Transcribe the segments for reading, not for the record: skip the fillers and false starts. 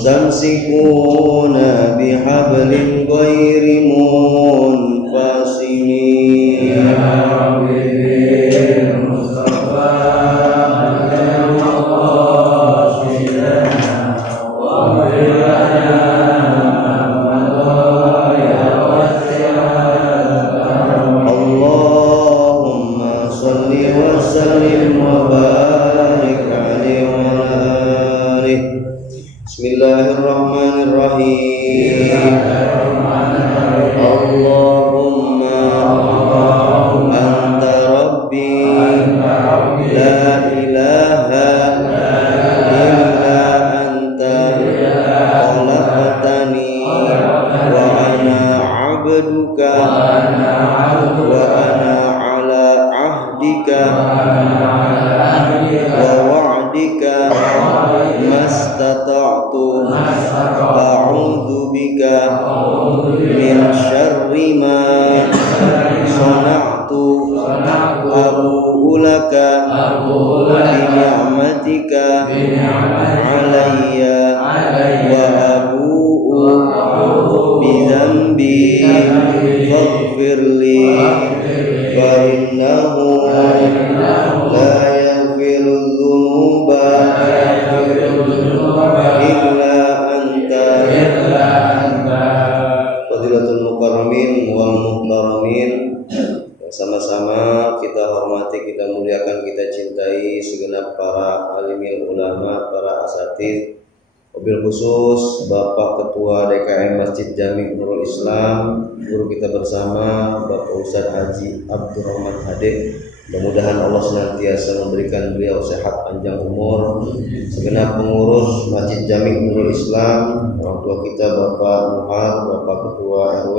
مستمسكون بحبل غير منفصل يا رب بالمصطفى اللهم صل وسلم وبارك عليه وعلى آله. Bismillahirrahmanirrahim. Allahumma anta rabbi la ilaha illa anta khalaqtani wa ana abduka wa ana ala ahdika wa wa'dika mastata'tu a'udzu bika min syarri ma sana'tu abu'u laka bi ni'matika alayya wa abu'u bi dhanbi faghfirli fa innahu la yaghfiru dhunuba illa anta. Fadilatul mukarramin wal muhtaramin, sama-sama kita hormati, kita muliakan, kita cintai segenap para alimil ulama, para asatidz, wabil khusus Bapak Ketua DKM Masjid Jami Nurul Islam, guru kita bersama Bapak Ustadz Haji Abdurrahman Hade. Mudah-mudahan Allah senantiasa memberikan beliau sehat panjang umur, segenap pengurus Masjid Jami Nurul Islam, orang tua kita Bapak Muhad, Bapak Ketua RW,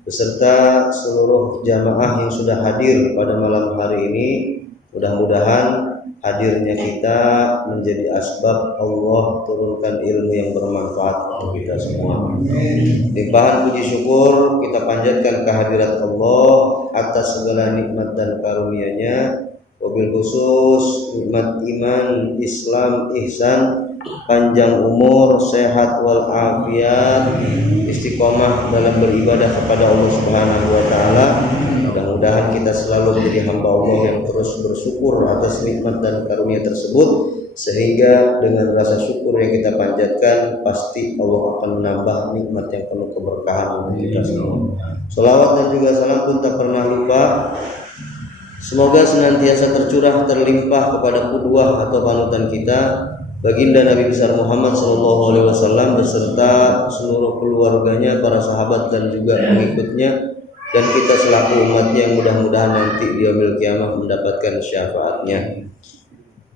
beserta seluruh jamaah yang sudah hadir pada malam hari ini. Mudah-mudahan hadirnya kita menjadi asbab Allah turunkan ilmu yang bermanfaat untuk kita semua. Limpahan puji syukur kita panjatkan kehadirat Allah atas segala nikmat dan karunia-Nya, wabil khusus nikmat iman, Islam, ihsan, panjang umur, sehat wal afiat, istiqomah dalam beribadah kepada Allah Subhanahu wa taala. Mudah-mudahan kita selalu menjadi hamba Allah yang terus bersyukur atas nikmat dan karunia tersebut, sehingga dengan rasa syukur yang kita panjatkan pasti Allah akan menambah nikmat yang penuh keberkahan untuk kita semua. Sholawat dan juga salam pun tak pernah lupa, semoga senantiasa tercurah terlimpah kepada qudwah atau panutan kita, baginda Nabi besar Muhammad SAW beserta seluruh keluarganya, para sahabat dan juga pengikutnya, dan kita selaku umatnya yang mudah-mudahan nanti di yaumil qiyamah mendapatkan syafaatnya.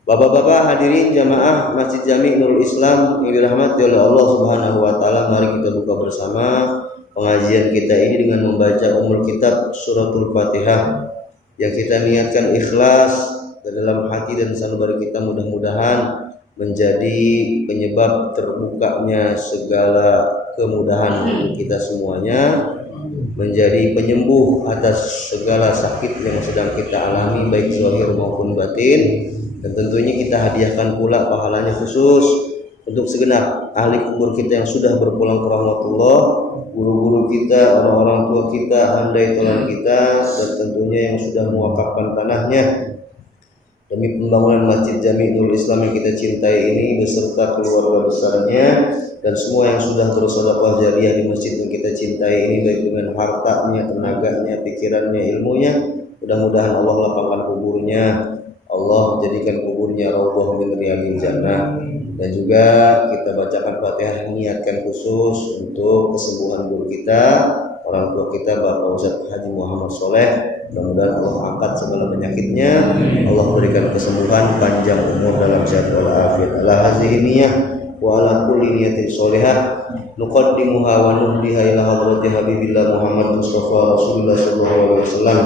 Bapak-bapak hadirin jamaah Masjid Jami Nurul Islam yang dirahmati oleh Allah Subhanahu wa taala, mari kita buka bersama pengajian kita ini dengan membaca Ummul Kitab Suratul Fatihah yang kita niatkan ikhlas dalam hati dan sanubari kita, mudah-mudahan menjadi penyebab terbukanya segala kemudahan untuk kita semuanya, menjadi penyembuh atas segala sakit yang sedang kita alami baik zahir maupun batin, dan tentunya kita hadiahkan pula pahalanya khusus untuk segenap ahli kubur kita yang sudah berpulang ke rahmatullah, guru-guru kita, orang-orang tua kita, handai tolan kita, dan tentunya yang sudah mewakafkan tanahnya demi pembangunan Masjid Jami Nurul Islam yang kita cintai ini beserta keluarga besarnya, dan semua yang sudah bersedekah jariah di masjid yang kita cintai ini, baik dengan hartanya, tenaganya, pikirannya, ilmunya. Mudah-mudahan Allah lapangkan kuburnya, Allah jadikan kuburnya raudhah min riyadil jannah, dan juga kita bacakan Fatihah niatkan khusus untuk kesembuhan guru kita, orang tua kita Bapak Ustadz Haji Muhammad Soleh. Mudah-mudahan Allah angkat segala penyakitnya, Allah berikan kesembuhan, panjang umur dalam sehat wal afiat. Ala hazihi niyah wa ala kulli niyatin sholihah nuqaddimuha wa nuhdiha ila hadrati habibillah Muhammad Mustafa Rasulullah sallallahu alaihi wasallam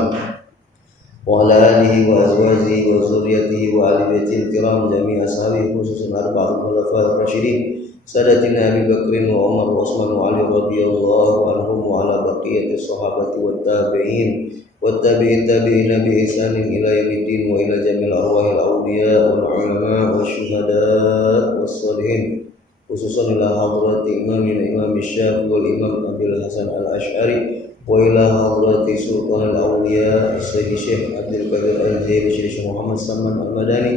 وعلى آله وأزواجه وذريته وآل بيته الكرام جميع أصحابه خصوصا أربعة الخلفاء الراشدين سادتنا أبي بكر وعمر وعثمان وعلي رضي الله عنهم وعلى بقية الصحابة والتابعين والتابعين بإحسان إلى يوم الدين وإلى جميع أرواح الأولياء والعلماء والشهداء والصالحين خصوصا إلى حضرة إمامنا إمام الشافعي والإمام أبي الحسن الأشعري وإلى حضرة سلطان الأولياء السيد الشيخ عبد القادر الجيلي الشيخ محمد سلمان المدني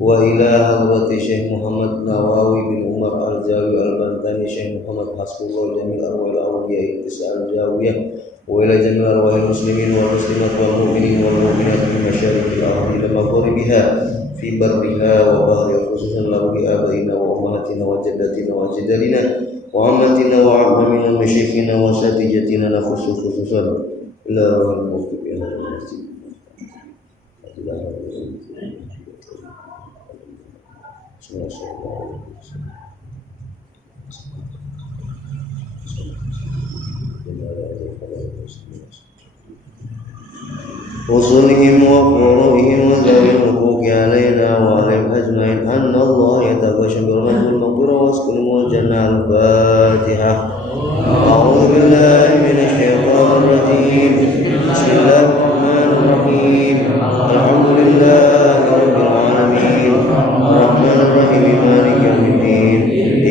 وإلى حضرة الشيخ محمد نواوي بن عمر الجاوي البنتاني الشيخ محمد حسب الله جميع أرواح الأولياء التسعة الجاوية وإلى جميع أرواح المسلمين والمسلمات والمؤمنين والمؤمنات في مشارق الأرض إلى مغاربها في برها وبحرها خصوصا لآبائنا وأمهاتنا وجداتنا وأجدادنا وعمتنا وعمامنا ومشايخنا وأساتذتنا خصوصا إلى روح الموفقين وصولهم وفروعهم وذوي الحقوق علينا وعليهم أجمعين أن الله يتغشى برحمته المغفرة واسكنهم الجنة. الفاتحة. أعوذ بالله من الشيطان الرجيم. بسم الله الرحمن الرحيم. الحمد لله رب العالمين الرحمن الرحيم مالك يوم الدين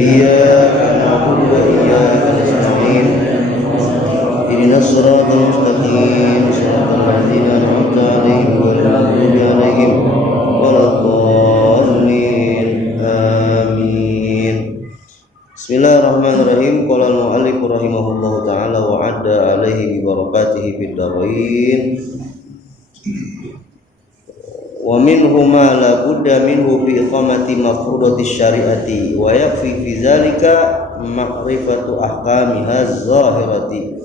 إياك نعبد وإياك نستعين اهدنا الصراط المستقيم صراط الذين أنعمت عليهم غير المغضوب عليهم ولا الضالين آمين. Bismillahirrahmanirrahim. Qala al-mu'allif rahimahullahu ta'ala wa 'adda 'alaihi bi barakatihi fid dharain. Wa minhu ma la budda minhu fi iqamati mafrudati syari'ati wa yakfi fi zalika ma'rifatu ahkamiha az-zahirati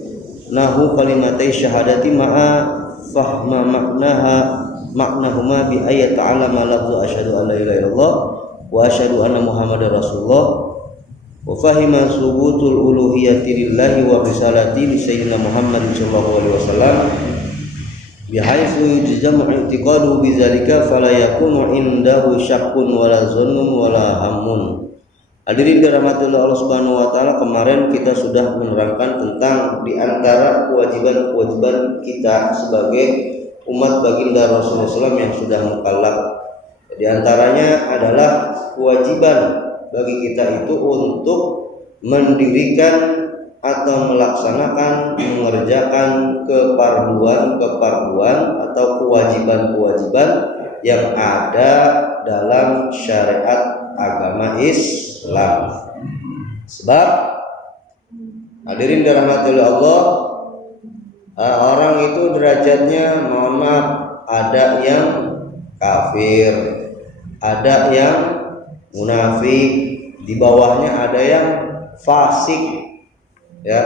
nahu kalimatai syahadati ma'a fahma maknahuma bi ayat ta'alama lafzu asyhadu an la ilaha illallah wa asyhadu anna muhammadar rasulullah wa fahima subutul uluhiyyati lillahi wa risalati li sayyidina Muhammad sallallahu alaihi wasallam bihaitsu yujzamu i'tiqadu bidzalika fala yakunu indahu syakkun wala zannun wala hammun. Hadirin dirahmati Allah Subhanahu wa taala, kemarin kita sudah menerangkan tentang di antara kewajiban-kewajiban kita sebagai umat baginda Rasulullah SAW yang sudah mukallaf. Di antaranya adalah kewajiban bagi kita itu untuk mendirikan atau melaksanakan, mengerjakan keparduan atau kewajiban-kewajiban yang ada dalam syariat agama Islam. Sebab hadirin dirahmati Allah, orang itu derajatnya, mohon maaf, ada yang kafir, ada yang munafik, di bawahnya ada yang fasik. Ya,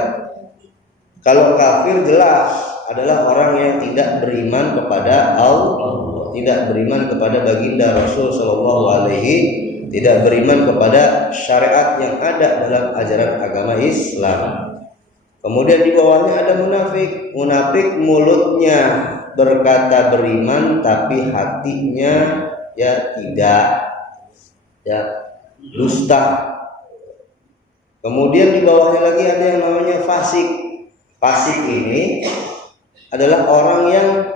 kalau kafir jelas adalah orang yang tidak beriman kepada Allah, tidak beriman kepada baginda Rasul Sallallahu Alaihi, tidak beriman kepada syariat yang ada dalam ajaran agama Islam. Kemudian di bawahnya ada munafik. Munafik mulutnya berkata beriman tapi hatinya ya tidak, ya dusta. Kemudian di bawahnya lagi ada yang namanya fasik. Fasik ini adalah orang yang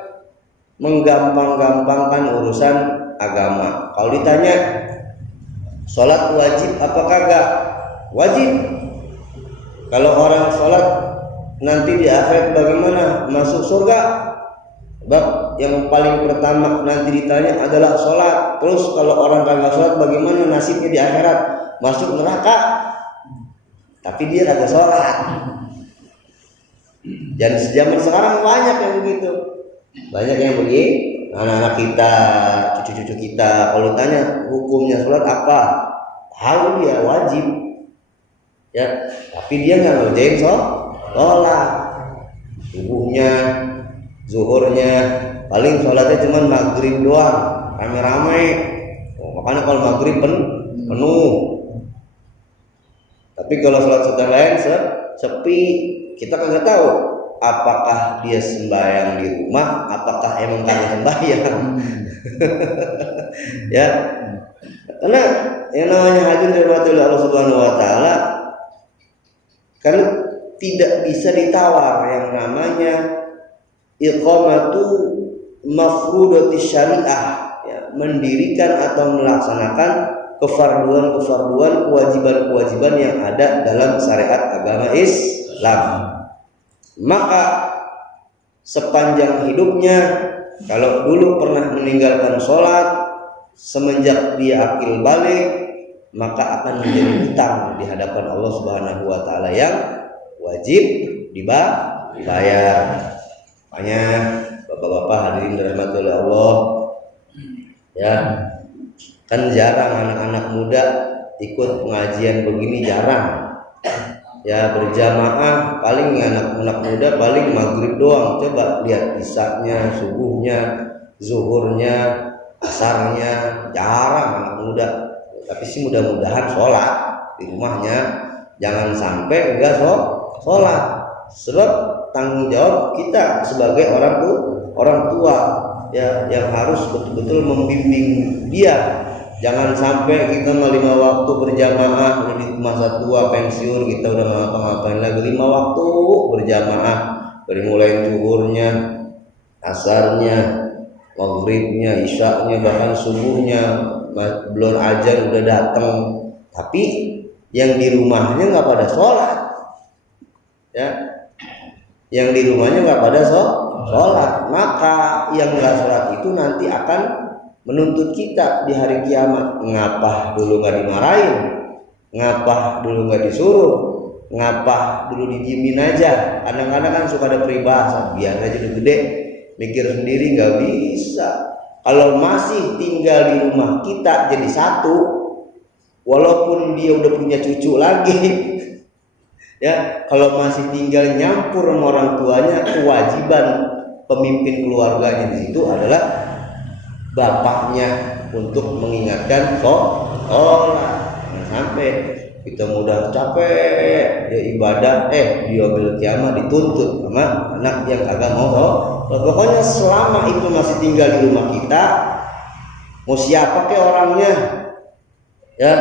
menggampang-gampangkan urusan agama. Kalau ditanya sholat wajib apa kagak? Wajib. Kalau orang sholat nanti di akhirat bagaimana? Masuk surga? Sebab yang paling pertama nanti ditanya adalah sholat. Terus kalau orang kagak sholat bagaimana nasibnya di akhirat? Masuk neraka. Tapi dia kagak sholat. Dan zaman sekarang banyak yang begitu. Banyak yang begitu. Anak-anak kita, cucu-cucu kita, kalau ditanya hukumnya sholat apa? Tahu dia wajib. Ya, tapi dia nggak ngerjain sholat. Subuhnya, zuhurnya, paling sholatnya cuma maghrib doang, rame-rame. Makanya kalau maghrib penuh. Tapi kalau sholat sunat lain sepi, kita kagak tahu. apakah dia sembahyang di rumah, apakah emang kagak sembahyang. Ya, karena yang namanya hadirin dirahmati Allah Subhanahu wa taala, karena tidak bisa ditawar yang namanya iqamatu mafrudati syariah, ya, mendirikan atau melaksanakan kefarduan-kefarduan, kewajiban-kewajiban yang ada dalam syariat agama Islam. Maka sepanjang hidupnya, kalau dulu pernah meninggalkan sholat, semenjak dia akil balik, maka akan menjadi hutang di hadapan Allah Subhanahu wa taala yang wajib dibayar. Makanya bapak-bapak hadirin dirahmati oleh Allah, ya, kan jarang anak-anak muda ikut pengajian begini, jarang. Ya, berjamaah paling anak-anak muda paling maghrib doang. Coba lihat isaknya, subuhnya, zuhurnya, asarnya, jarang anak muda. Tapi sih mudah-mudahan sholat di rumahnya, jangan sampai enggak sholat. Sebab tanggung jawab kita sebagai orang tua, ya, yang harus betul-betul membimbing dia. Jangan sampai kita 5 waktu berjamaah, udah di masa tua pensiun kita udah ngapa-ngapain lagi. 5 waktu berjamaah, dari mulai zuhurnya, asarnya, maghribnya, isyaknya, bahkan subuhnya, belum azan udah datang, tapi yang di rumahnya nggak pada sholat, ya, yang di rumahnya nggak pada sholat, maka yang nggak sholat itu nanti akan menuntut kita di hari kiamat. Ngapa dulu nggak dimarahin, ngapa dulu nggak disuruh, ngapa dulu didiemin aja. Kadang-kadang kan suka ada peribahasa, biar aja udah gede mikir sendiri. Nggak bisa. Kalau masih tinggal di rumah kita jadi satu, walaupun dia udah punya cucu lagi, ya, kalau masih tinggal nyampur sama orang tuanya, kewajiban pemimpin keluarganya di situ adalah bapaknya untuk mengingatkan sholat. Sampai kita mudah capek ya ibadah, di yaumil kiamah dituntut sama anak yang kagak mau sholat. Pokoknya selama itu masih tinggal di rumah kita, mau siapa kek orangnya, ya,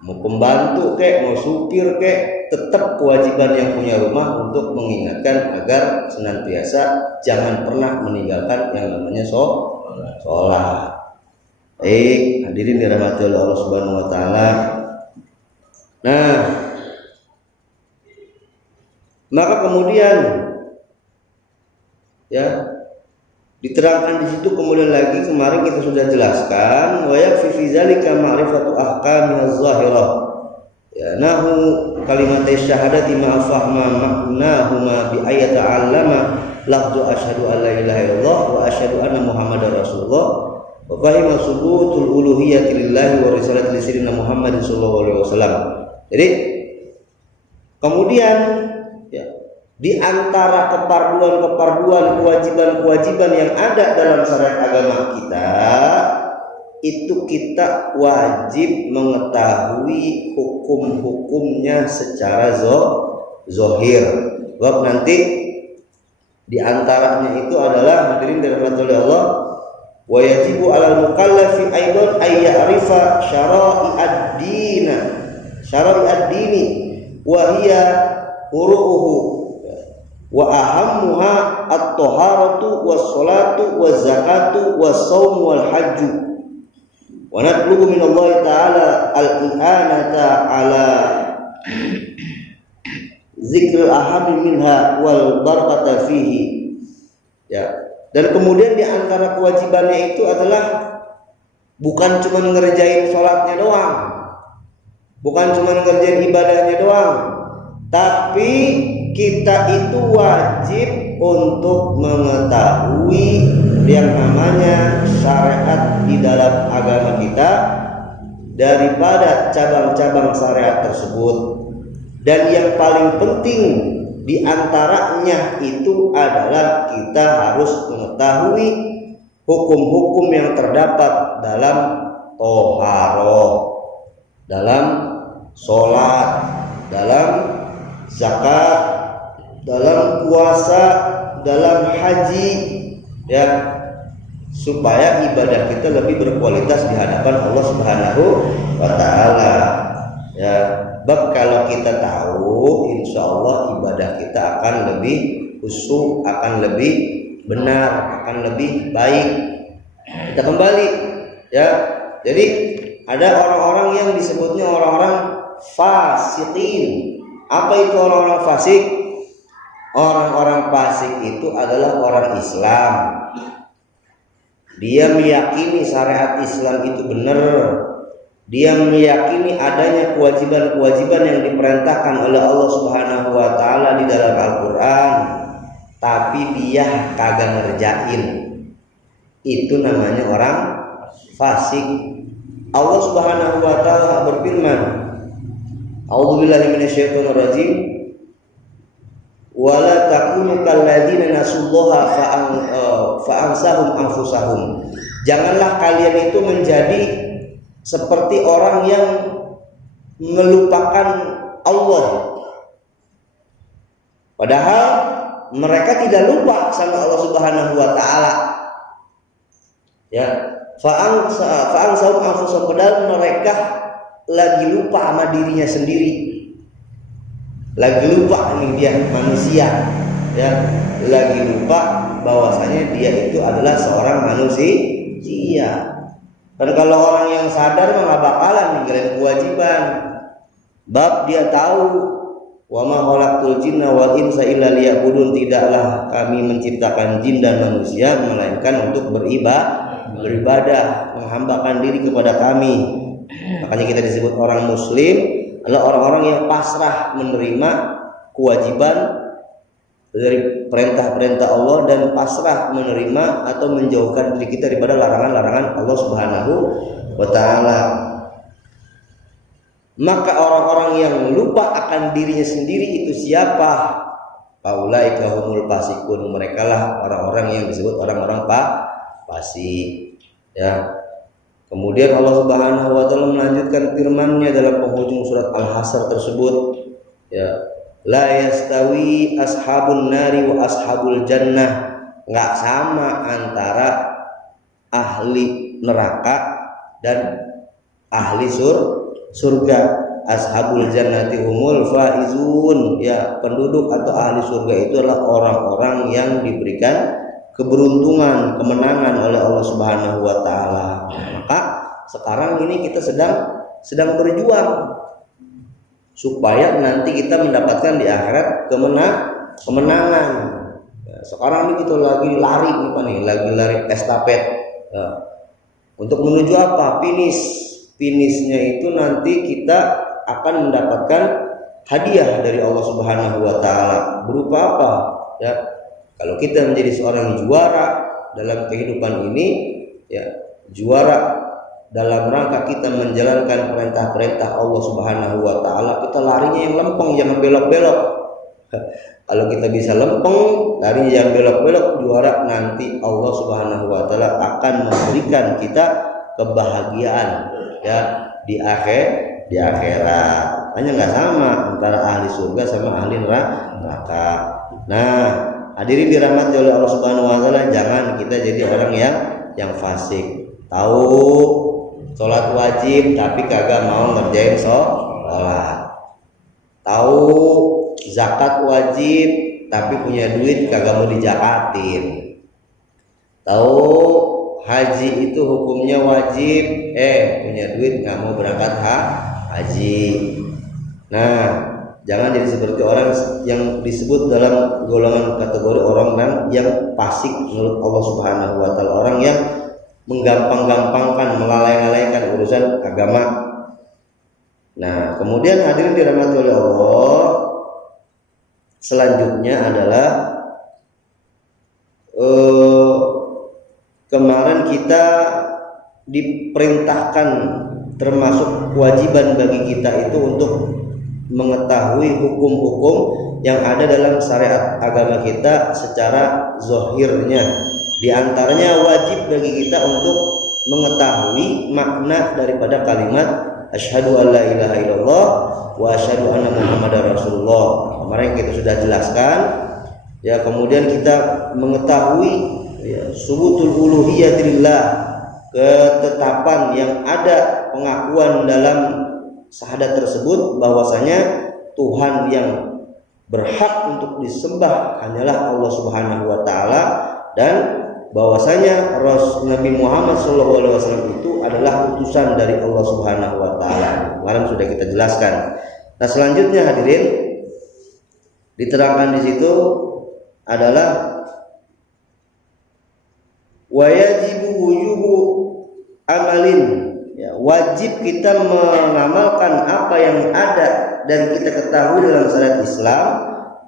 mau pembantu kek, mau supir kek, tetap kewajiban yang punya rumah untuk mengingatkan agar senantiasa jangan pernah meninggalkan yang namanya sholat. Hadirin dirahmati oleh Allah Subhanahu wa taala. Nah, maka kemudian, ya, diterangkan di situ kemudian lagi, kemarin kita sudah jelaskan, wa yakfi fi zalika ma'rifatu ahkamihaz zahirah. Ya, nahu kalimat syahadati ma fahma ma'nahuma bi ayati 'allama lafzu asyhadu an la ilaha illallah wa asyhadu anna muhammadar rasulullah wa fahima subutul uluhiyyati lillahi wa risalati sayyidina Muhammad sallallahu alaihi wasallam. Jadi kemudian, ya, di antara keparduan-keparduan, kewajiban-kewajiban yang ada dalam syariat agama kita, itu kita wajib mengetahui hukum-hukumnya secara zahir. Sebab nanti di antaranya itu adalah, hadirin dirahmati oleh Allah, wa yajibu 'alal mukallafi aidan ay ya'rifa syara'i'ad-dini wa hiya furu'uhu wa ahammuha at-taharatu was-salatu waz-zakatu was-shaum wal-hajju wa natlubu min Allah ta'ala al-i'anata 'ala zikril ahami minha wal barakata fihi. Ya, dan kemudian di antara kewajibannya itu adalah bukan cuma ngerjain sholatnya doang, bukan cuma ngerjain ibadahnya doang, tapi kita itu wajib untuk mengetahui yang namanya syariat di dalam agama kita daripada cabang-cabang syariat tersebut. Dan yang paling penting di antaranya itu adalah kita harus mengetahui hukum-hukum yang terdapat dalam toharoh, dalam sholat, dalam zakat, dalam puasa, dalam haji, ya, supaya ibadah kita lebih berkualitas di hadapan Allah Subhanahu wa taala. Ya, bab kalau kita tahu, insya Allah ibadah kita akan lebih khusyuk, akan lebih benar, akan lebih baik. Kita kembali, ya. Jadi ada orang-orang yang disebutnya orang-orang fasikin. Apa itu orang-orang fasik? Orang-orang fasik itu adalah orang Islam. Dia meyakini syariat Islam itu benar. Dia meyakini adanya kewajiban-kewajiban yang diperintahkan oleh Allah Subhanahu wa taala di dalam Al-Qur'an, tapi dia kagak ngerjain. Itu namanya orang fasik. Allah Subhanahu wa taala berfirman, A'udzubillahi minasyaitonirrajim. Wala takunu kalladzina nasullaha fa'ansahum anfusahum. Janganlah kalian itu menjadi seperti orang yang melupakan Allah. Padahal mereka tidak lupa sama Allah Subhanahu wa taala. Ya, fa'ansahum anfusahum, padahal mereka lagi lupa sama dirinya sendiri. Lagi lupa nih dia manusia, ya, lagi lupa bahwasanya dia itu adalah seorang manusia. Dan kalau orang yang sadar mah nggak bakalan ninggalin kewajiban. Bab dia tahu, wa ma khalaqtul jinna wal insa illa liya'budun, tidaklah kami menciptakan jin dan manusia melainkan untuk beribadah, menghambakan diri kepada kami. Makanya kita disebut orang muslim adalah orang-orang yang pasrah menerima kewajiban dari perintah-perintah Allah dan pasrah menerima atau menjauhkan diri kita daripada larangan-larangan Allah Subhanahu wa taala. Maka orang-orang yang lupa akan dirinya sendiri itu siapa? Faulaika humul fasikun. Merekalah orang-orang yang disebut orang-orang fasik, ya. Kemudian Allah Subhanahu wa taala melanjutkan firman-Nya dalam penghujung surat Al-Hasyr tersebut, ya, la yastawi ashabun nari wa ashabul jannah. Enggak sama antara ahli neraka dan ahli surga. Ashabul jannati humul faizun, ya, penduduk atau ahli surga itu adalah orang-orang yang diberikan keberuntungan, kemenangan oleh Allah Subhanahu wa taala. Maka sekarang ini kita sedang berjuang supaya nanti kita mendapatkan di akhirat kemenangan. Ya, sekarang ini kita lagi lari lagi lari estafet. Ya, untuk menuju apa? Finishnya itu nanti kita akan mendapatkan hadiah dari Allah Subhanahu wa taala. Berupa apa? Ya, kalau kita menjadi seorang juara dalam kehidupan ini, ya, juara dalam rangka kita menjalankan perintah-perintah Allah Subhanahu wa taala, kita larinya yang lempeng, jangan belok-belok. Kalau kita bisa lempeng, larinya jangan belok-belok, juara, nanti Allah Subhanahu wa taala akan memberikan kita kebahagiaan, ya, di akhirat. Hanya nggak sama antara ahli surga sama ahli neraka. Nah, hadirin dirahmati oleh Allah Subhanahu wa taala, jangan kita jadi orang yang fasik. Tahu sholat wajib tapi kagak mau ngerjain sholat. Tahu zakat wajib tapi punya duit kagak mau dijakatin. Tahu haji itu hukumnya wajib, punya duit nggak mau berangkat haji. Nah, jangan jadi seperti orang yang disebut dalam golongan kategori orang yang fasik menurut Allah Subhanahu wa taala, orang yang menggampang-gampangkan, melalaikan urusan agama. Nah, kemudian hadirin dirahmati oleh Allah, selanjutnya adalah kemarin kita diperintahkan, termasuk kewajiban bagi kita itu untuk mengetahui hukum-hukum yang ada dalam syariat agama kita secara zahirnya. Di antaranya wajib bagi kita untuk mengetahui makna daripada kalimat asyhadu an la ilaha illallah wa asyhadu anna muhammadar rasulullah. Kemarin kita sudah jelaskan ya. Kemudian kita mengetahui ya, subutul uluhiyatillah, ketetapan yang ada pengakuan dalam syahadat tersebut bahwasanya Tuhan yang berhak untuk disembah hanyalah Allah Subhanahu wa taala, dan bahwasanya Nabi Muhammad SAW itu adalah utusan dari Allah Subhanahu wa taala. Kemarin sudah kita jelaskan. Nah, selanjutnya hadirin diterangkan di situ adalah wajibu wujubu amalin, ya, wajib kita mengamalkan apa yang ada dan kita ketahui dalam syariat Islam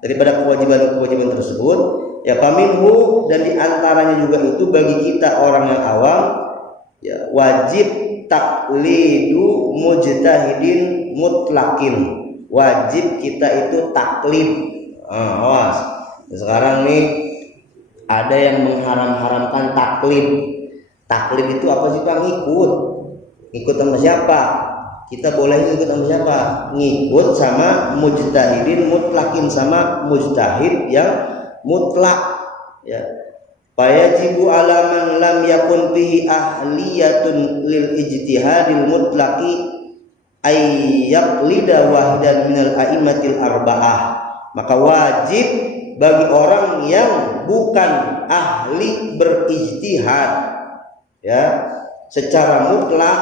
daripada kewajiban-kewajiban tersebut. Ya, paminhu, dan diantaranya juga itu bagi kita orang yang awam ya, wajib taklidu mujtahidin mutlakin. Wajib kita itu taklid. Awas, sekarang nih ada yang mengharam-haramkan taklid. Taklid itu apa sih Pak? Ngikut sama siapa? Kita boleh ngikut sama siapa? Ngikut sama mujtahidin mutlakin, sama mujtahid yang mutlak ya. Fayajibu alaman lam yakun fihi ahliyatun lil ijtihadil mutlaqi ayyaqlida wahidan minal a'immatil arba'ah. Maka wajib bagi orang yang bukan ahli berijtihad ya secara mutlak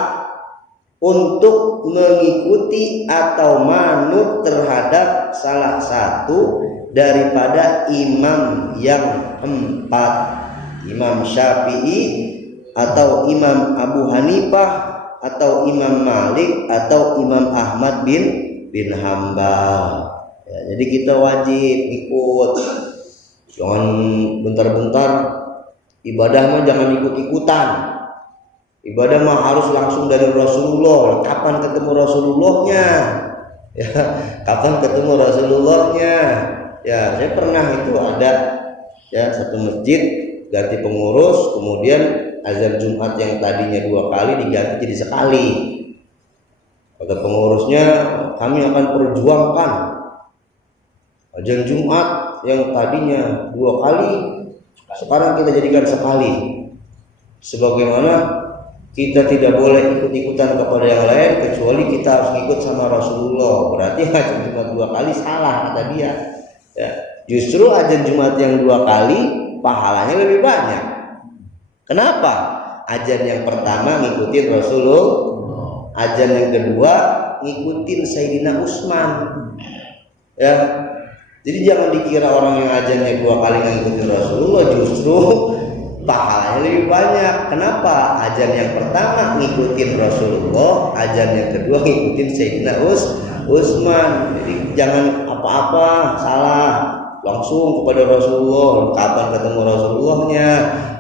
untuk mengikuti atau manut terhadap salah satu daripada imam yang empat, Imam Syafi'i atau Imam Abu Hanifah atau Imam Malik atau Imam Ahmad bin Hambal ya. Jadi kita wajib ikut, jangan bentar-bentar ibadah mah jangan ikut-ikutan. Ibadah mah harus langsung dari Rasulullah. Kapan ketemu Rasulullahnya ya, kapan ketemu Rasulullahnya ya. Saya pernah itu ada ya satu masjid ganti pengurus, kemudian azan Jumat yang tadinya 2 kali diganti jadi sekali. Kata pengurusnya, kami akan perjuangkan azan Jumat yang tadinya 2 kali sekarang kita jadikan sekali, sebagaimana kita tidak boleh ikut-ikutan kepada yang lain kecuali kita harus ikut sama Rasulullah. Berarti azan Jumat 2 kali salah kata dia ya. Justru azan Jumat yang 2 kali pahalanya lebih banyak. Kenapa? Azan yang pertama ngikutin Rasulullah, azan yang kedua ngikutin Sayyidina Utsman ya. Jadi jangan dikira orang yang azannya 2 kali ngikutin Rasulullah justru pahalanya lebih banyak. Kenapa? Azan yang pertama ngikutin Rasulullah, azan yang kedua ngikutin Sayyidina Utsman. Jadi jangan apa-apa salah, langsung kepada Rasulullah. Kapan ketemu Rasulullahnya?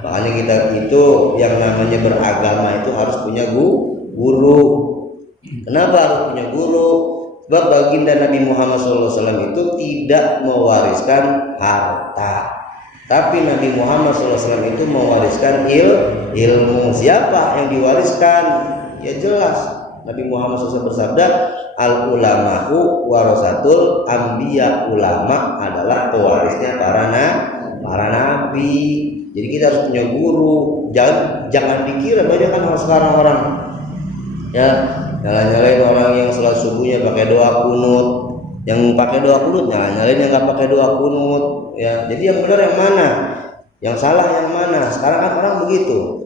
Makanya kita itu yang namanya beragama itu harus punya guru. Kenapa harus punya guru? Sebab baginda Nabi Muhammad SAW itu tidak mewariskan harta, tapi Nabi Muhammad SAW itu mewariskan ilmu. Siapa yang diwariskan? Ya jelas Nabi Muhammad SAW bersabda, al ulama'u warasatul anbiya. Ulama adalah pewarisnya para nabi. Jadi kita harus punya guru. Jangan dikira banyak kan sekarang orang ya nyalain orang yang salat subuhnya pakai doa kunut, yang pakai doa kunut nyalain yang nggak pakai doa kunut ya. Jadi yang benar yang mana, yang salah yang mana? Sekarang kan orang begitu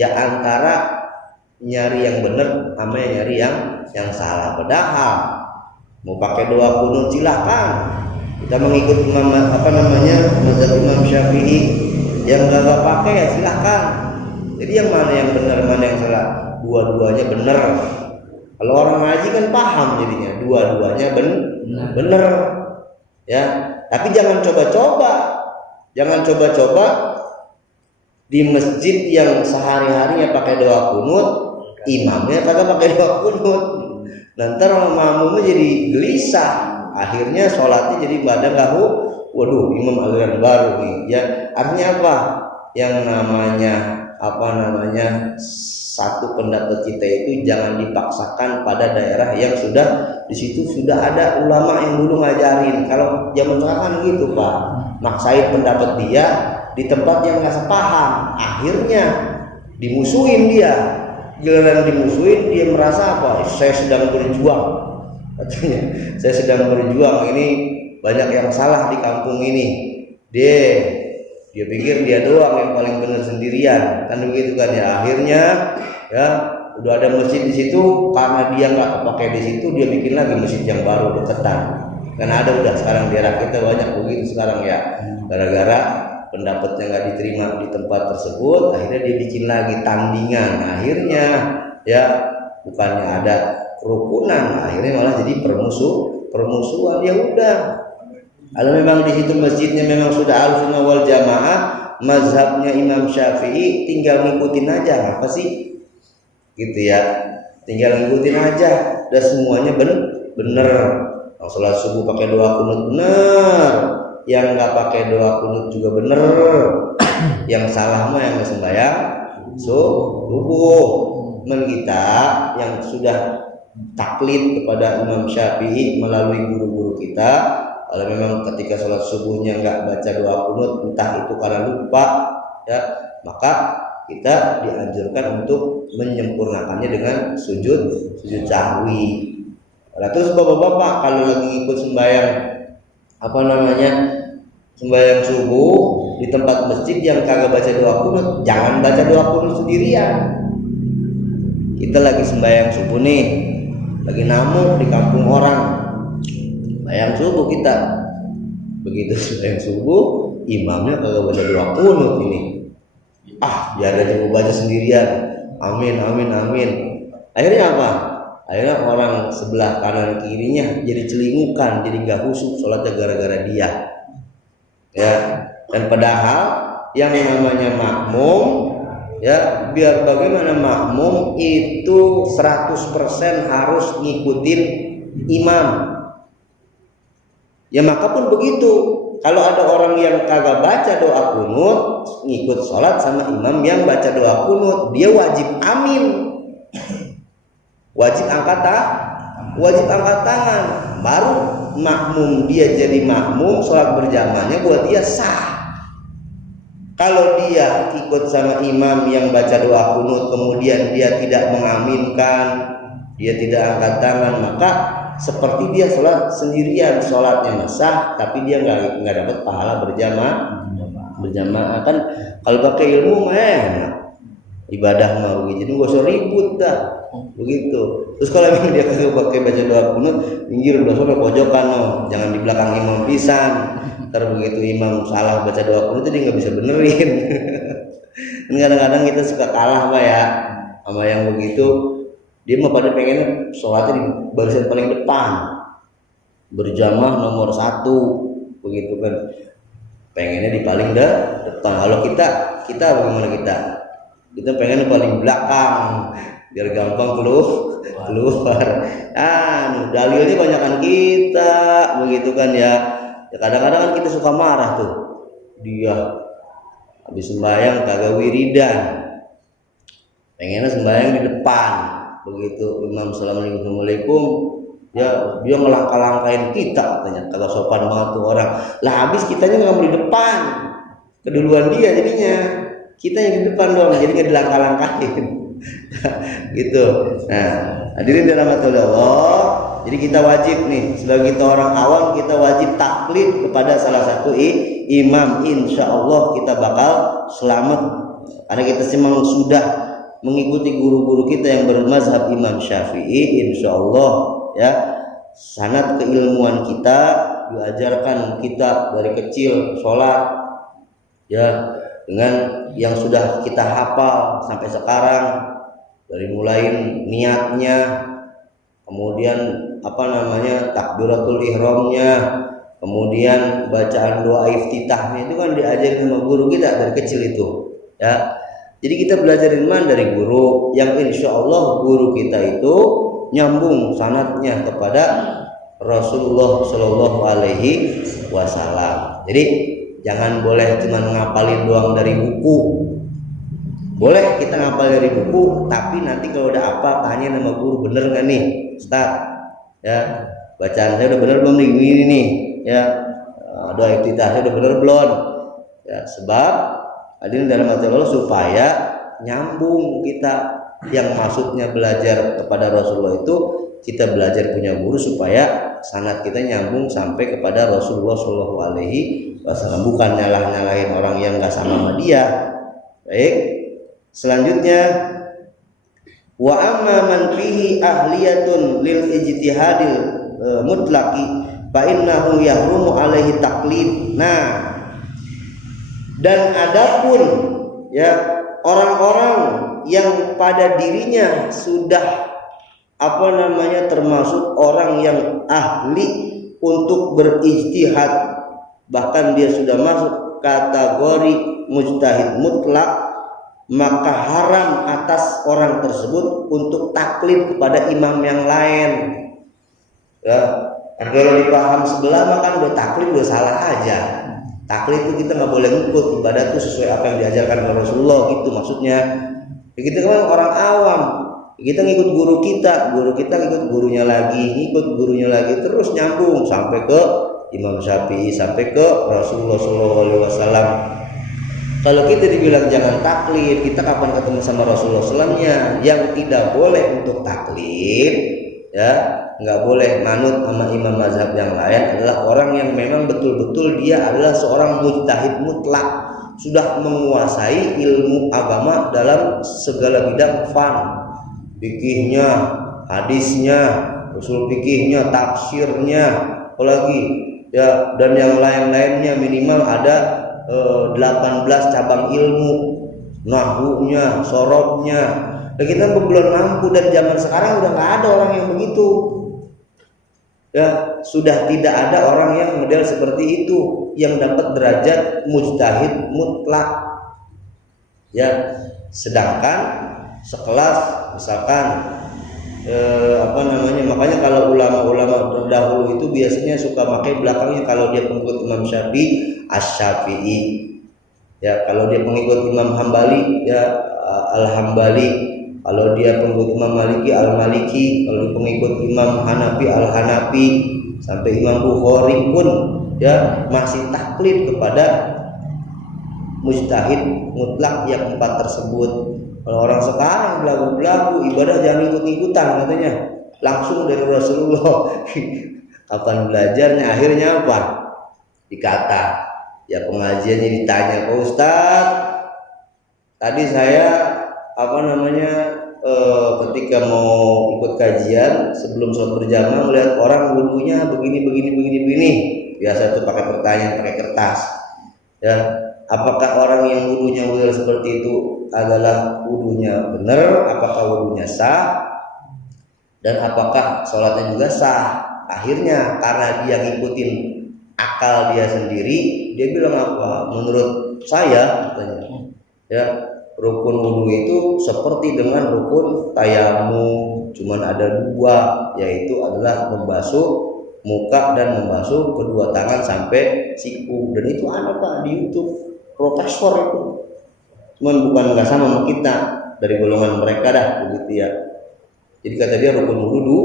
ya, antara nyari yang benar sama nyari yang salah. Padahal mau pakai doa kunut silahkan, kita mengikut mazhab Imam Syafi'i. Yang nggak pakai ya silahkan. Jadi yang mana yang benar mana yang salah? Dua-duanya benar. Kalau orang ngaji kan paham jadinya dua-duanya benar ya. Tapi jangan coba-coba di masjid yang sehari-harinya pakai doa kunut, imamnya kagak pakai doa kunut. Nanti orang makmumnya jadi gelisah, akhirnya sholatnya jadi pada waduh imam aliran baru nih ya. Artinya apa? yang namanya satu pendapat kita itu jangan dipaksakan pada daerah yang sudah di situ sudah ada ulama yang dulu ngajarin. Kalau zaman sekarang kan gitu Pak, maksain pendapat dia di tempat yang nggak sepaham, akhirnya dimusuhin dia. Giliran dimusuhin dia merasa apa? Saya sedang berjuang, katanya. Saya sedang berjuang, ini banyak yang salah di kampung ini. Dia pikir dia doang yang paling benar sendirian, kan begitu kan ya. Akhirnya ya udah ada masjid di situ, karena dia nggak pakai di situ, dia bikin lagi masjid yang baru deketan. Kan ada udah sekarang di daerah kita banyak begitu sekarang ya. Gara-gara pendapatnya nggak diterima di tempat tersebut, akhirnya dia bikin lagi tandingan. Akhirnya ya bukannya ada kerukunan, akhirnya malah jadi permusuhan. Ya udah, kalau memang di situ masjidnya memang sudah Ahlussunnah wal Jamaah, mazhabnya Imam Syafi'i, tinggal ngikutin aja, apa sih? Gitu ya, tinggal ngikutin aja, udah semuanya bener. Yang sholat subuh pakai doa kunut bener, yang nggak pakai doa kunut juga bener, yang salah mah yang nggak sembahyang subuh. Kita yang sudah taklid kepada Imam Syafi'i melalui guru-guru kita, kalau memang ketika sholat subuhnya nggak baca doa kunut, entah itu karena lupa ya, maka kita dianjurkan untuk menyempurnakannya dengan sujud sahwi. Terus bapak-bapak kalau lagi ikut sembahyang sembahyang subuh di tempat masjid yang kagak baca doa kunut, jangan baca doa kunut sendirian. Kita lagi sembahyang subuh nih, lagi namu di kampung orang, sembahyang subuh kita. Begitu sembahyang subuh, imamnya kagak baca doa kunut ini. Biar aja gue baca sendirian. Amin. Akhirnya apa? Akhirnya orang sebelah kanan kirinya jadi celingukan, jadi gak khusyuk sholatnya gara-gara dia. Ya, dan padahal yang namanya makmum, ya biar bagaimana makmum itu 100% harus ngikutin imam. Ya maka pun begitu, kalau ada orang yang kagak baca doa kunut, ngikut sholat sama imam yang baca doa kunut, dia wajib amin, wajib angkat tangan, baru makmum dia jadi makmum, sholat berjamaahnya buat dia sah. Kalau dia ikut sama imam yang baca doa kunut, kemudian dia tidak mengaminkan, dia tidak angkat tangan, maka seperti dia sholat sendirian, sholatnya sah, tapi dia nggak dapat pahala berjamaah. Kan kalau pakai ilmu enak, ibadah mau begitu, nggak usah ribut dah begitu. Terus kalau memang dia kagak pakai baca doa kunut, pinggir udah sampai pojokan, jangan di belakang imam pisan. Ntar begitu imam salah baca doa kunut, dia nggak bisa benerin. Kadang-kadang kita suka kalah Pak ya sama yang begitu. Dia mah pada pengen sholatnya di barisan paling depan, berjamaah nomor 1, begitu kan, pengennya di paling depan. Kalau kita bagaimana kita pengen di paling belakang biar gampang keluar. Dalilnya banyakan kita, begitu kan ya. Kadang-kadang kan kita suka marah tuh, dia habis sembahyang kagak wiridan, pengennya sembahyang di depan. Begitu imam assalamualaikum, dia ngelangkah-langkahin kita, katanya kagak sopan banget tuh orang. Lah habis kitanya nggak mau di depan, keduluan dia, jadinya kita yang di depan dong, jadi nggak dilangkah-langkahin. Gitu. Nah, hadirin dirahmati Allah, jadi kita wajib nih, sebagai kita orang awam, kita wajib taklid kepada salah satu imam. Insya Allah kita bakal selamat, karena kita memang sudah mengikuti guru-guru kita yang bermazhab Imam Syafi'i. Insya Allah ya, sanad keilmuan kita diajarkan kita dari kecil sholat ya, dengan yang sudah kita hafal sampai sekarang, dari mulai niatnya, kemudian takbiratul ihramnya, kemudian bacaan doa iftitahnya, itu kan diajarin sama guru kita dari kecil itu ya. Jadi kita belajar iman dari guru yang insya Allah guru kita itu nyambung sanadnya kepada Rasulullah Shallallahu Alaihi Wasallam. Jadi Jangan boleh cuma ngapalin doang dari buku. Boleh kita ngapal dari buku, tapi nanti kalau udah apa tanya nama guru, bener nggak nih Ustaz? Ya, bacaan saya udah bener belum nih ini nih? Ya, doa iftitah saya udah bener belum? Ya, sebab hadirin dalam hati Allah supaya nyambung kita. Yang maksudnya belajar kepada Rasulullah itu kita belajar punya guru supaya sanad kita nyambung sampai kepada Rasulullah Shallallahu Alaihi Wasallam, bukan nyalahin orang yang nggak sama dia. Baik, selanjutnya wa amma man fihi ahliyatun lil ijtihadil mutlaqi fa innahu yahrumu alaihi taqlid. Nah, dan adapun ya orang-orang yang pada dirinya sudah termasuk orang yang ahli untuk berijtihad, bahkan dia sudah masuk kategori mujtahid mutlak, maka haram atas orang tersebut untuk taklid kepada imam yang lain. Ya, kalau dipaham sebelah maka udah taklid udah salah aja. Taklid itu kita nggak boleh ngikut, ibadah itu sesuai apa yang diajarkan oleh Rasulullah, gitu maksudnya. Kita kan orang awam, kita ngikut guru kita ngikut gurunya lagi, terus nyambung sampai ke Imam Syafi'i, sampai ke Rasulullah SAW. Kalau kita dibilang jangan taklid, kita kapan ketemu sama Rasulullah SAW-nya? Yang tidak boleh untuk taklid, ya nggak boleh manut sama imam mazhab yang lain adalah orang yang memang betul-betul dia adalah seorang mujtahid mutlak, sudah menguasai ilmu agama dalam segala bidang fikihnya, hadisnya, usul fikihnya, tafsirnya, apalagi ya, dan yang lain-lainnya minimal ada 18 cabang ilmu, nahwunya, sorobnya. Dan kita belum mampu, dan zaman sekarang udah nggak ada orang yang begitu. Ya, sudah tidak ada orang yang model seperti itu yang dapat derajat mujtahid mutlak. Ya, sedangkan sekelas misalkan makanya kalau ulama-ulama terdahulu itu biasanya suka pakai belakangnya kalau dia pengikut Imam Syafi'i Asy-Syafi'i. Ya, kalau dia pengikut Imam Hambali ya Al-Hambali. Kalau dia pengikut Imam Maliki Al-Maliki, kalau dia pengikut Imam Hanafi Al-Hanafi, sampai Imam Bukhari pun ya masih taklid kepada mujtahid mutlak yang 4 tersebut. Kalau orang sekarang belagu-belagu ibadah jangan ikut-ikutan katanya, langsung dari Rasulullah. Kapan belajarnya? Akhirnya apa? Dikata ya pengajiannya ditanya, Pak Ustadz, tadi saya ketika mau ikut kajian sebelum sholat berjamaah melihat orang wudunya begini. Biasa tuh pakai pertanyaan pakai kertas. Ya, apakah orang yang wudunya seperti itu adalah wudunya benar? Apakah wudunya sah? Dan apakah sholatnya juga sah? Akhirnya karena dia ngikutin akal dia sendiri, dia bilang apa? Menurut saya, katanya, ya. Rukun wudu itu seperti dengan rukun tayamum, cuman ada 2, yaitu adalah membasuh muka dan membasuh kedua tangan sampai siku. Dan itu ada Pak di YouTube, profesor itu. Cuman bukan nggak sama kita, dari golongan mereka dah begitu ya. Jadi kata dia rukun wudu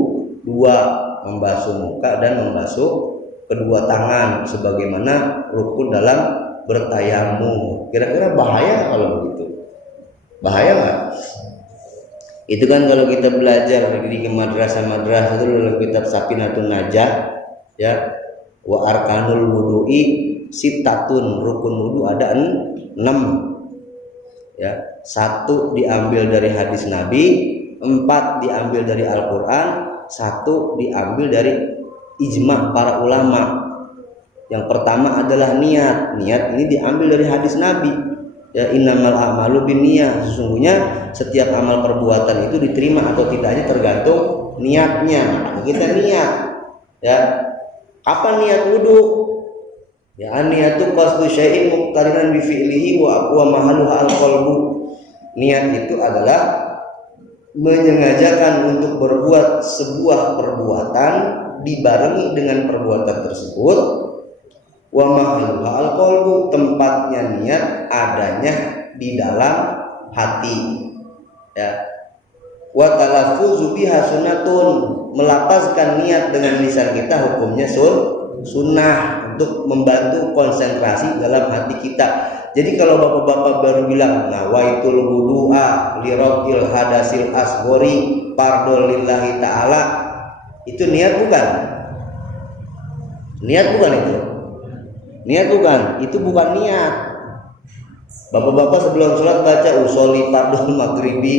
2, membasuh muka dan membasuh kedua tangan sebagaimana rukun dalam bertayamum. Kira-kira bahaya kalau begitu? Bahaya nggak? Itu kan kalau kita belajar di madrasah itu dalam kitab Safinatun Najah ya, wa arkanul wudu'i sittatun, rukun wudu ada 6 ya. 1 diambil dari hadis Nabi, 4 diambil dari Al-Quran, 1 diambil dari ijma para ulama. Yang pertama adalah niat ini diambil dari hadis Nabi. Ya, innamal a'malu binniyah, sesungguhnya setiap amal perbuatan itu diterima atau tidaknya tergantung niatnya. Kita niat ya, kapan niat wudu? Ya, niatu qasdu syai'in muqtarinan bi fi'lihi wa mahalluha al-qalbu. Niat itu adalah menyengajakan untuk berbuat sebuah perbuatan dibarengi dengan perbuatan tersebut Wa mahalluha al-qalbu, tempatnya niat adanya di dalam hati. Ya. Wa talaffuzu biha sunnatun, melapazkan niat dengan lisan kita hukumnya sunnah untuk membantu konsentrasi dalam hati kita. Jadi kalau bapak-bapak baru bilang nawaitul wudu'a li rabbil hadasil asghari fardhu lillahi ta'ala, itu niat bukan? Niat bukan itu? Niat bukan? Itu bukan niat. Bapak-bapak sebelum sholat baca usolli fardhu maghribi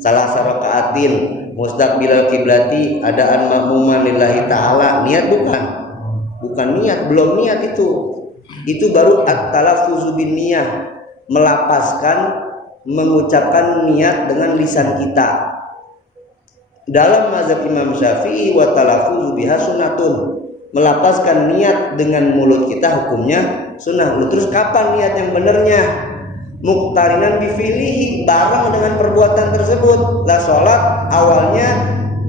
salah rakaatin mustaqbilal kiblati adaan makmuman lillahi ta'ala, niat bukan? Bukan niat, belum niat itu. Itu baru at-talaffuzu bin niyah, melapaskan, mengucapkan niat dengan lisan kita. Dalam mazhab Imam Syafi'i wa talaffuzu biha sunnatun, melapaskan niat dengan mulut kita hukumnya sunnah. Terus kapan niat yang benernya? Muqtarinan bi fi'lihi, bareng dengan perbuatan tersebut. Lah salat awalnya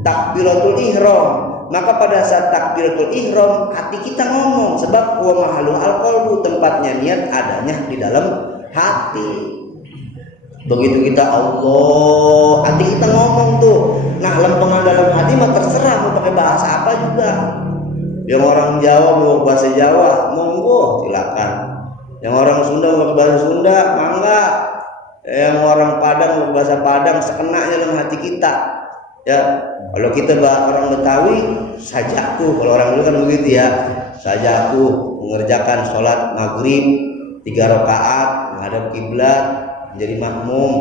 takbiratul ihram, maka pada saat takbiratul ihram hati kita ngomong, sebab wa mahallu al-qalbu, tempatnya niat adanya di dalam hati. Begitu kita Allah, hati kita ngomong tuh. Nah, lempengan dalam hati mah terserah mau pakai bahasa apa juga. Yang orang Jawa mau bahasa Jawa, monggo silakan. Yang orang Sunda mau bahasa Sunda, mangga. Yang orang Padang mau bahasa Padang, sekenanya dalam hati kita. Ya, kalau kita orang Betawi, sajaku. Kalau orang dulu kan begitu ya, sajaku mengerjakan sholat maghrib 3 rakaat menghadap kiblat, menjadi makmum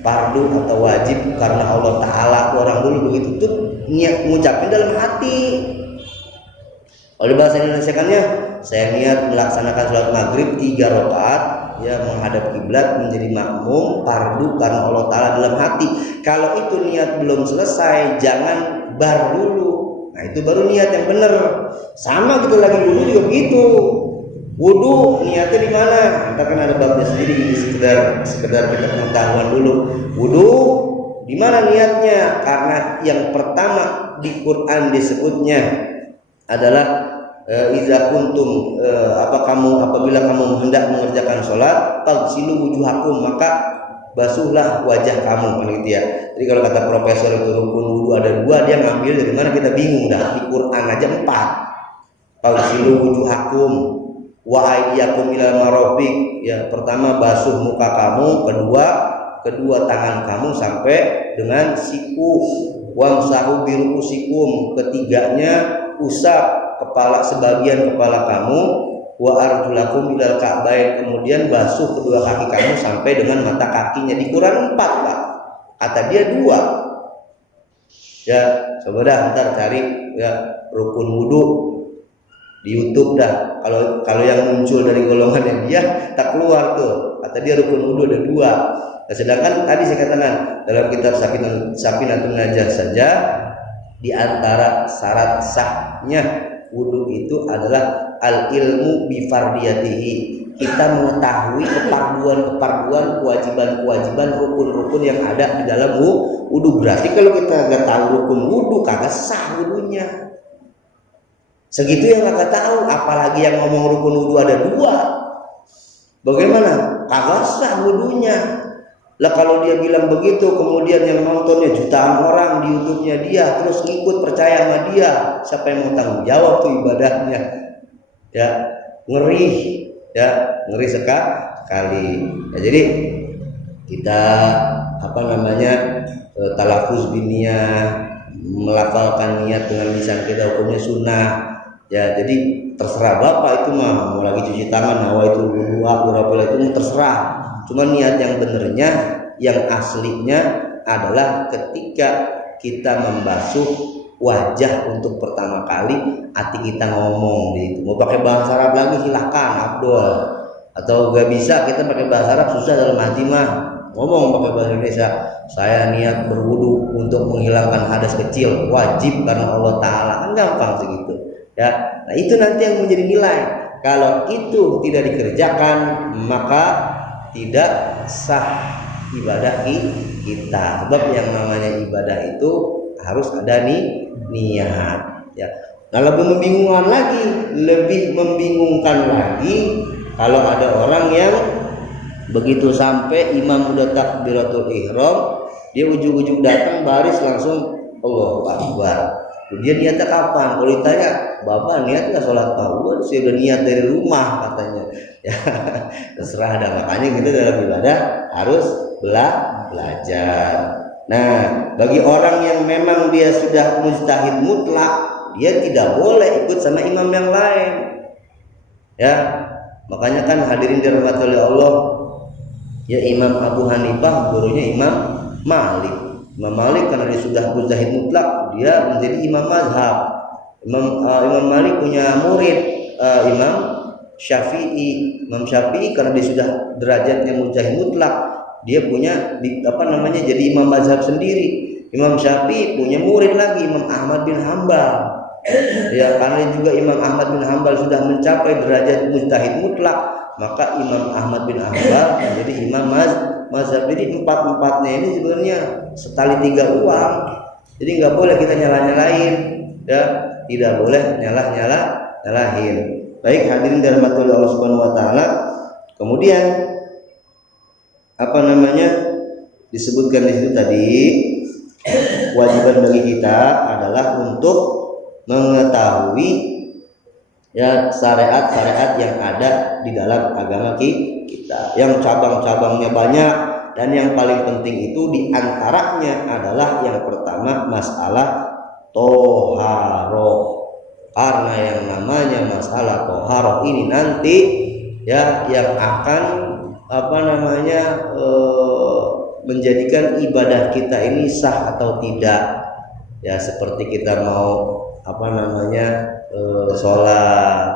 fardu atau wajib karena Allah Ta'ala. Orang dulu begitu tuh niat mengucapkan dalam hati. Oleh bahasa Indonesiakannya, saya niat melaksanakan sholat maghrib 3 rakaat, ya, menghadap kiblat, menjadi makmum fardu karena Allah Ta'ala dalam hati. Kalau itu niat belum selesai, jangan bar dulu. Nah, itu baru niat yang benar. Sama gitu lagi, wudu juga begitu. Wudu niatnya di mana? Entar kan ada babnya sendiri, sekedar kita pengetahuan dulu. Wudu di mana niatnya? Karena yang pertama di Quran disebutnya adalah iza kuntum apabila kamu hendak mengerjakan sholat tagsilu wujuhakum, maka basuhlah wajah kamu, kan gitu ya. Jadi kalau kata profesor itu rukun wudu ada 2, dia ngambil dari mana kita bingung dah. Di Quran aja 4. Tagsilu wujuhakum wa aydiyakum ilal marafiq, ya, pertama basuh muka kamu, kedua tangan kamu sampai dengan siku, wamsahu biruusikum, ketiganya usap sebagian kepala kamu, wa arjulakum ilal ka'bain, kemudian basuh kedua kaki kamu sampai dengan mata kakinya. Di Quran 4, Pak. Kata dia 2. Ya, coba dah ntar cari ya rukun wudu di YouTube dah. Kalau yang muncul dari golongan dia tak keluar tuh. Kata dia rukun wudu ada 2. Nah, sedangkan tadi saya katakan dalam kitab Safinatun Najah saja, di antara syarat sahnya wudu itu adalah al-ilmu bi fardiyatihi, kita mengetahui keparduan, kewajiban, rukun-rukun yang ada di dalam wudu. Berarti kalau kita nggak tahu rukun wudu, kagak sah wudunya. Segitu yang nggak tahu, apalagi yang ngomong rukun wudu ada 2, bagaimana? Kagak sah wudunya. Lah kalau dia bilang begitu, kemudian yang nontonnya jutaan orang di YouTube-nya dia, terus ngikut percaya sama dia, siapa yang mau tanggung jawab tuh ibadahnya? Ya, ngeri sekali. Ya, jadi kita talafuz biniyah, melafalkan niat dengan lisan kita, hukumnya sunnah. Ya, jadi terserah Bapak itu mah mau lagi cuci tangan, nawaitul wudu'a itu terserah. Cuma niat yang benernya, yang aslinya adalah ketika kita membasuh wajah untuk pertama kali, hati kita ngomong gitu. Mau pakai bahasa Arab lagi silahkan, Abdul. Atau gak bisa, kita pakai bahasa Arab susah dalam hati mah, ngomong pakai bahasa Indonesia. Saya niat berwudu untuk menghilangkan hadas kecil, wajib karena Allah Ta'ala, kan gampang segitu. Ya, nah itu nanti yang menjadi nilai. Kalau itu tidak dikerjakan, maka tidak sah ibadah kita. Sebab yang namanya ibadah itu harus ada niat. Ya. Nah, lebih membingungkan lagi kalau ada orang yang begitu sampai imam udah takbiratul ihram, dia ujug-ujug datang baris langsung Allahu Akbar. Dia niatnya kapan? Kalau ditanya, Bapak niat nggak sholat tahun? Saya udah niat dari rumah katanya. Ya, terserah ada. Makanya kita dalam ibadah harus belajar. Nah, bagi orang yang memang dia sudah mujtahid mutlak, dia tidak boleh ikut sama imam yang lain. Ya, makanya kan hadirin dirahmati oleh Allah, ya Imam Abu Hanifah gurunya Imam Malik. Imam Malik karena dia sudah mujtahid mutlak, dia menjadi imam mazhab. Imam Malik punya murid Imam Syafi'i. Imam Syafi'i karena dia sudah derajatnya mujtahid mutlak, dia punya jadi imam mazhab sendiri. Imam Syafi'i punya murid lagi Imam Ahmad bin Hambal. Ya, karena juga Imam Ahmad bin Hambal sudah mencapai derajat mujtahid mutlak, maka Imam Ahmad bin Hambal menjadi imam mazhab. Jadi empat-empatnya ini sebenarnya setali tiga uang. Jadi nggak boleh kita nyalahin, ya, tidak boleh nyalahin. Baik hadirin dirahmati Allah Subhanahu wa taala. Kemudian disebutkan di situ tadi, kewajiban bagi kita adalah untuk mengetahui ya syariat-syariat yang ada di dalam agama kita, yang cabang-cabangnya banyak, dan yang paling penting itu diantaranya adalah yang pertama masalah toharoh. Karena yang namanya masalah toharoh ini nanti ya yang akan menjadikan ibadah kita ini sah atau tidak. Ya, seperti kita mau sholat,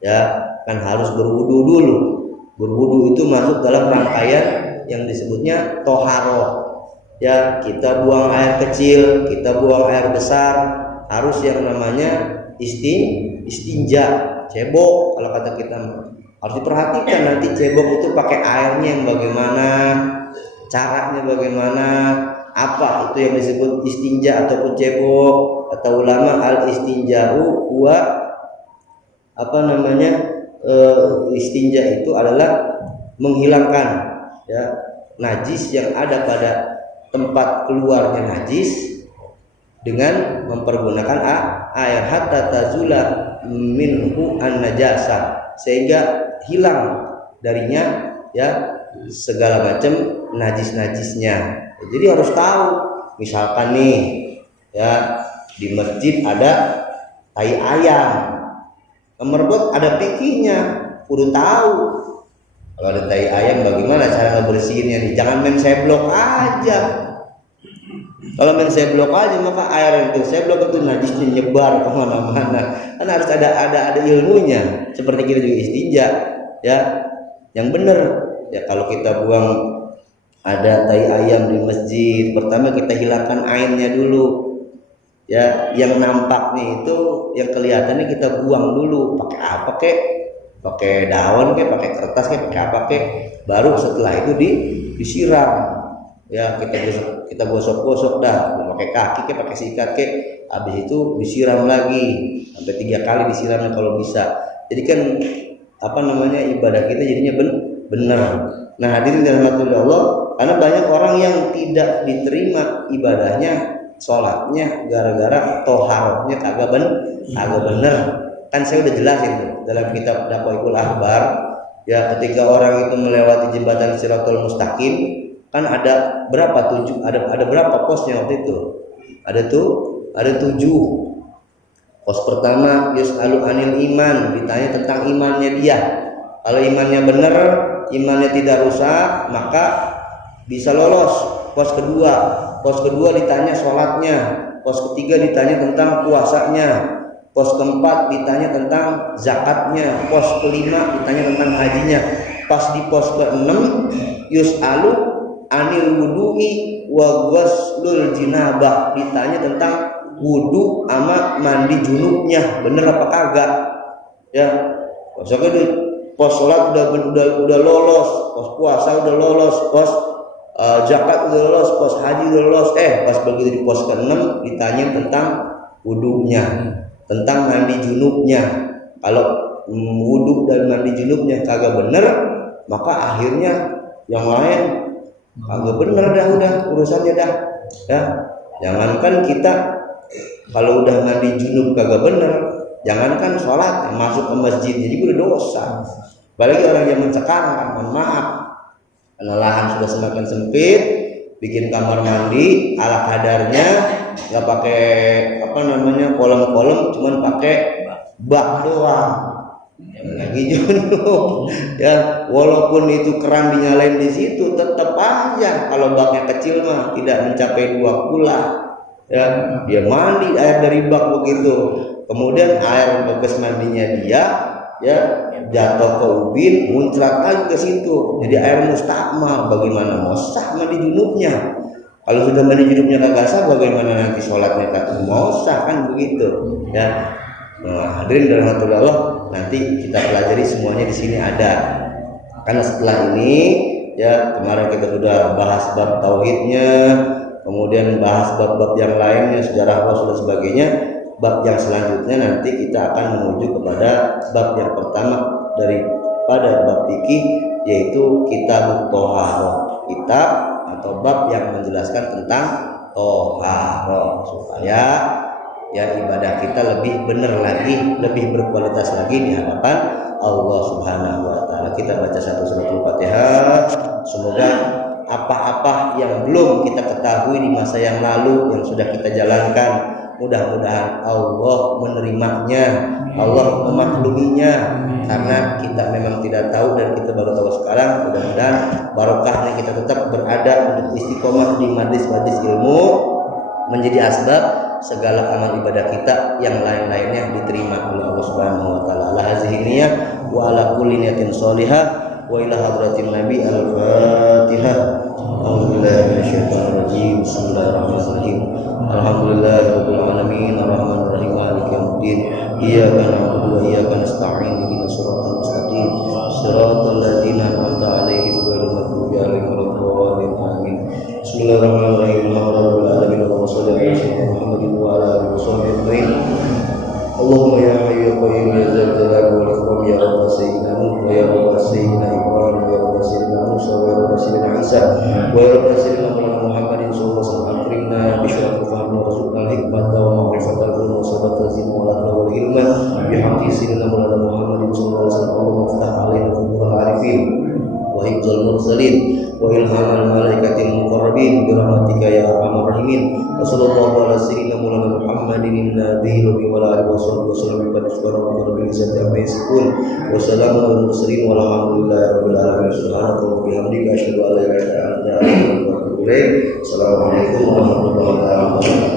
ya kan harus berwudu dulu. Berwudu itu masuk dalam rangkaian yang disebutnya toharoh. Ya, kita buang air kecil, kita buang air besar, harus yang namanya istinja, cebok kalau kata kita. Harus diperhatikan nanti cebok itu pakai airnya yang bagaimana, caranya bagaimana, apa itu yang disebut istinja ataupun cebok. Kata ulama al istinja'u huwa istinja itu adalah menghilangkan ya najis yang ada pada tempat keluarnya najis dengan mempergunakan air hatta tazula minhu an najasa, sehingga hilang darinya ya segala macam najis-najisnya. Jadi harus tahu, misalkan nih ya di masjid ada tai ayam, merbot ada pikirnya, kudu tahu. Kalau ada tai ayam bagaimana cara ngebersihinnya nih? Jangan main seblok aja. Kalau main seblok aja maka air itu seblok itu najisnya nyebar kemana-mana. Kan harus ada ilmunya. Seperti kita juga istinja, ya, yang benar. Ya kalau kita buang ada tai ayam di masjid, pertama kita hilangkan airnya dulu. Ya, yang nampak nih itu yang kelihatannya kita buang dulu. Pakai apa kek? Pakai daun kek, pakai kertas kek, pakai apa kek? Baru setelah itu disiram. Ya, kita gosok-gosok dah. Pakai kaki kek, pakai sikat kek. Habis itu disiram lagi sampai 3 kali disiramnya kalau bisa. Jadi kan ibadah kita jadinya benar. Nah, hadirin dirahmati Allah, karena banyak orang yang tidak diterima ibadahnya, sholatnya gara-gara toharohnya kagak bener. Kan saya udah jelasin tuh dalam kitab Daqaiqul Akhbar, ya ketika orang itu melewati jembatan Shirathul Mustaqim, kan ada berapa posnya waktu itu? Ada 7. Pos pertama yus'alu anil iman, ditanya tentang imannya dia. Kalau imannya benar, imannya tidak rusak, maka bisa lolos. Pos kedua ditanya sholatnya. Pos ketiga ditanya tentang puasanya. Pos keempat ditanya tentang zakatnya. Pos kelima ditanya tentang hajinya. Pas di pos keenam yus'alu anil wudu'i wa ghuslul jinabah, ditanya tentang wudu sama mandi junubnya, bener apa kagak. Ya, pos sholat udah lolos, pos puasa udah lolos, pos zakat udah lolos, pos haji udah lolos. Pas begitu di pos ke-6 ditanya tentang wudunya. tentang mandi junubnya. Kalau wudhu dan mandi junubnya kagak bener, maka akhirnya yang lain kagak bener udah urusannya dah. Ya, jangankan kita kalau udah mandi junub kagak bener, jangankan sholat masuk ke masjid jadi udah dosa. Apalagi orang zaman sekarang kan, mohon maaf, karena lahan sudah semakin sempit, bikin kamar mandi ala kadarnya, nggak pakai kolam-kolam, cuman pakai bak doang. Lagi junub, ya walaupun itu keran dinyalain di situ, tetap aja kalau baknya kecil mah tidak mencapai 2 kula, ya dia mandi air dari bak begitu, kemudian air bekas mandinya dia ya jatuh ke ubin, muncrat lagi ke situ, jadi air mustakmal. Bagaimana mau sah mandi junubnya? Kalau sudah mandi junubnya kagak sah, bagaimana nanti sholatnya kagak mau sah, kan begitu ya. Nah, hadirin dan hadirat Allah, nanti kita pelajari semuanya di sini ada. Karena setelah ini ya, kemarin kita sudah bahas bab tauhidnya, kemudian bahas bab-bab yang lainnya, sejarah Rasul dan sebagainya. Bab yang selanjutnya nanti kita akan menuju kepada bab yang pertama daripada bab fikih, yaitu kitab Thaharah, kitab atau bab yang menjelaskan tentang Thaharah, supaya ya ibadah kita lebih benar lagi, lebih berkualitas lagi di hadapan Allah Subhanahu wa taala. Kita baca satu suratul Fatihah. Semoga apa-apa yang belum kita ketahui di masa yang lalu yang sudah kita jalankan, mudah-mudahan Allah menerimanya, Allah memakluminya, karena kita memang tidak tahu dan kita baru tahu sekarang. Mudah-mudahan barokahnya kita tetap berada untuk istiqomah di majlis-majlis ilmu, menjadi asbab segala amal ibadah kita yang lain-lainnya diterima oleh Allah Subhanahu wa taala. Ala hazihi niyah wa ala kulli niyatin shalihah wa ila hadratin nabi. Al-Fatihah. A'udzubillahi minasyaitonir rajim. Bismillahirrahmanirrahim. Alhamdulillahirabbil alamin arrahmanir rahim maliki yaumiddin. Iyyaka na'budu wa iyyaka nasta'in. Ihdinas siratal mustaqim. Shiratal ladzina an'amta 'alaihim ghairil maghdubi 'alaihim waladdallin. Amin. Bismillahirrahmanirrahim. Alhamdulillahirabbil alamin wa sallallahu alaihi wa sallam Muhammadin wa ala alihi wasallam. Allahumma ya hayyu ya qayyum ya dzal jalali wal ikram ya rabb sayyidina Nuh wa ya rabb sayyidina Ibrahim wa ya rabb sayyidina Musa wa ya rabb sayyidina Isa wa ya rabb sayyidina Muhammadin sallallahu alaihi wasallam. Akrimna bi syarafil fahmi wa rasulil hikmata wa ma'rifatal ulum wa sabatal zin wa laqwa wal ilma bi haqqi sayyidina Muhammadin sallallahu alaihi wasallam. Allahumma ftah alaina futuhal arifin wa hifdzal mursalin wa ilhamal malaikatil muqarrabin bi rahmatika ya arhamar rahimin. Wa sallallahu ala sayyidina Muhammadin nabiyil wa ala alihi wasallam bi subhanallahi rabbil izzati amma yasifun wa salamun alal mursalin walhamdulillahi rabbil alamin. Subhanaka wa bihamdika asyhadu an la ilaha illa anta astaghfiruka wa atubu ilaik. Assalamualaikum warahmatullahi wabarakatuh.